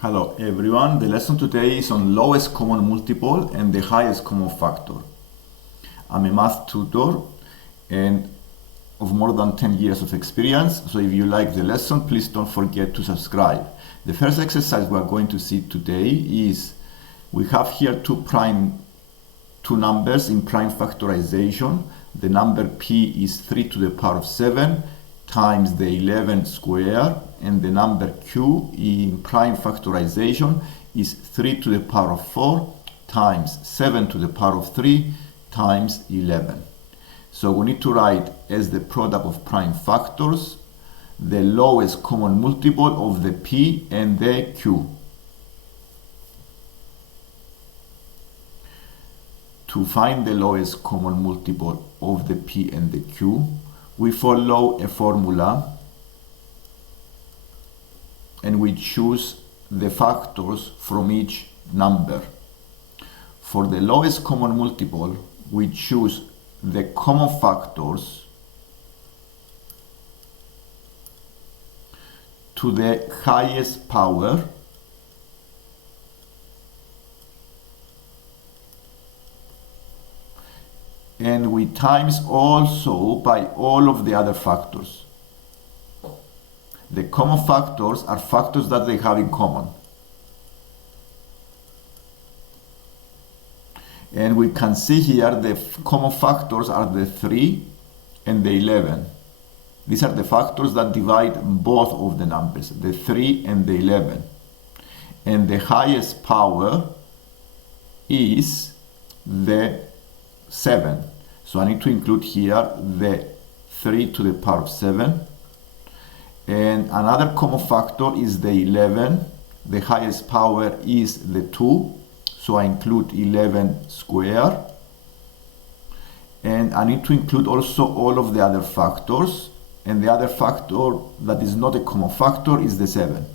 Hello everyone, the lesson today is on lowest common multiple and the highest common factor. I'm a math tutor and of more than 10 years of experience, so if you like the lesson, please don't forget to subscribe. The first exercise we are going to see today is we have here two numbers in prime factorization. The number p is 3 to the power of 7 times the 11 square, and the number q in prime factorization is 3 to the power of 4 times 7 to the power of 3 times 11. So we need to write as the product of prime factors the lowest common multiple of the p and the q. To find the lowest common multiple of the p and the q, we follow a formula and we choose the factors from each number. For the lowest common multiple, we choose the common factors to the highest power and we times also by all of the other factors. The common factors are factors that they have in common. And we can see here the common factors are the 3 and the 11. These are the factors that divide both of the numbers, the 3 and the 11. And the highest power is the 7. So I need to include here the 3 to the power of 7. And another common factor is the 11. The highest power is the 2. So I include 11 square. And I need to include also all of the other factors. And the other factor that is not a common factor is the 7.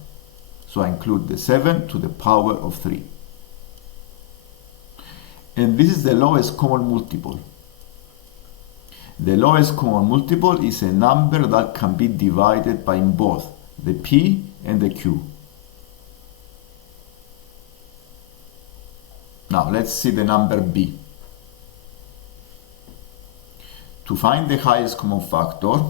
So I include the 7 to the power of 3. And this is the lowest common multiple. The lowest common multiple is a number that can be divided by both the p and the q. Now let's see the number b. To find the highest common factor,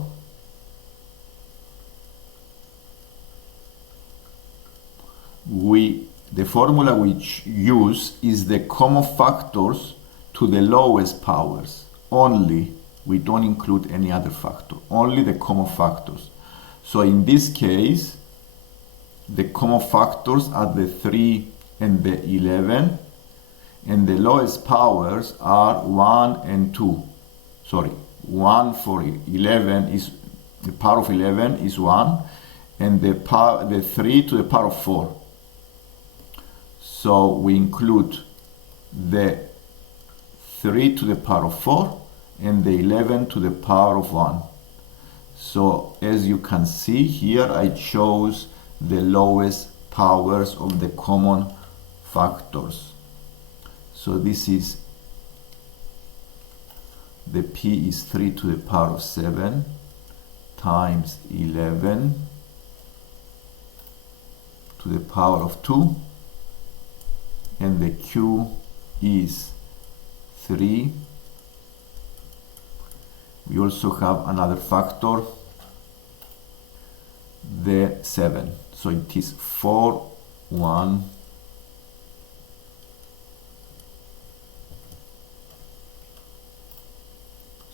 the formula we use is the common factors to the lowest powers only. We don't include any other factor, only the common factors. So in this case, the common factors are the 3 and the 11, and the lowest powers are 1 and 2. Sorry, 1 for 11 is, the power of 11 is 1, and the 3 to the power of 4. So we include the 3 to the power of 4 and the 11 to the power of 1. So as you can see here, I chose the lowest powers of the common factors. So this is the p is 3 to the power of 7 times 11 to the power of 2, and the q is 3. We also have another factor, the 7. So it is 4, 1,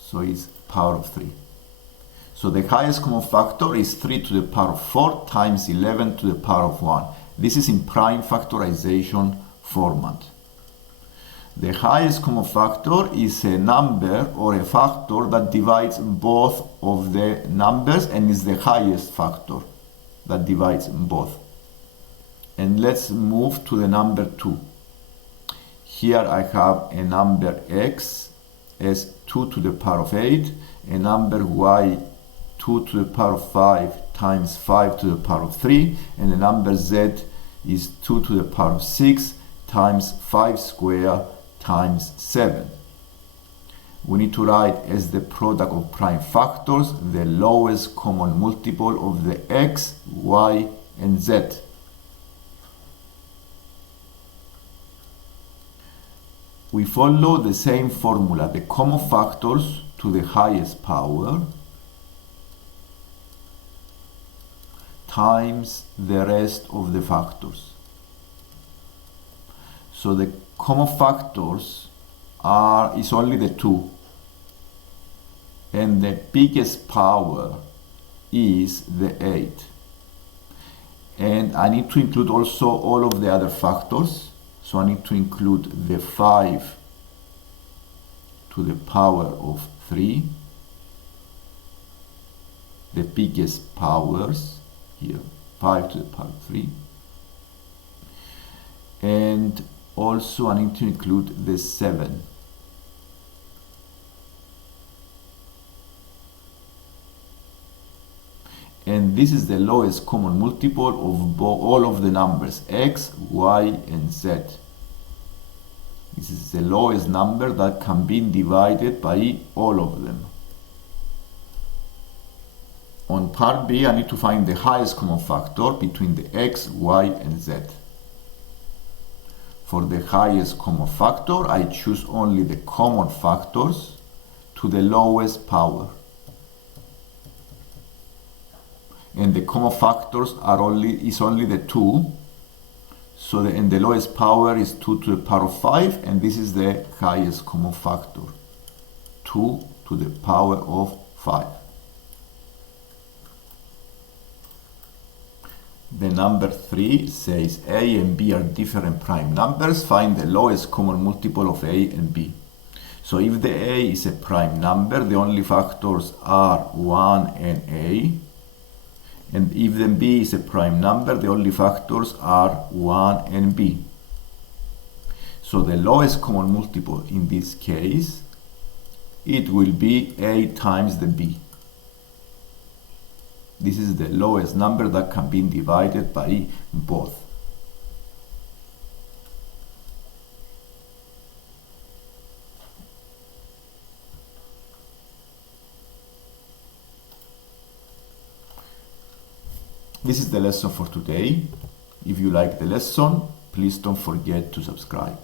so it's power of 3. So the highest common factor is 3 to the power of 4 times 11 to the power of 1. This is in prime factorization format. The highest common factor is a number or a factor that divides both of the numbers and is the highest factor that divides both. And let's move to the number 2. Here I have a number x as 2 to the power of 8, a number y 2 to the power of 5 times 5 to the power of 3, and the number z is 2 to the power of 6 times 5 square times 7. We need to write as the product of prime factors the lowest common multiple of the x, y, and z. we follow the same formula, the common factors to the highest power times the rest of the factors. So the common factors is only the 2, and the biggest power is the 8. And I need to include also all of the other factors. So I need to include the 5 to the power of 3, the biggest powers here, 5 to the power of 3, and also I need to include the 7. And this is the lowest common multiple of all of the numbers, x, y, and z. This is the lowest number that can be divided by all of them. On part B, I need to find the highest common factor between the x, y, and z. For the highest common factor, I choose only the common factors to the lowest power. And the common factors is only the 2. So and the lowest power is 2 to the power of 5, and this is the highest common factor, 2 to the power of 5. The number 3 says a and b are different prime numbers. Find the lowest common multiple of a and b. So if the a is a prime number, the only factors are 1 and a. And if the b is a prime number, the only factors are 1 and b. So the lowest common multiple in this case, it will be a times the b. This is the lowest number that can be divided by both. This is the lesson for today. If you like the lesson, please don't forget to subscribe.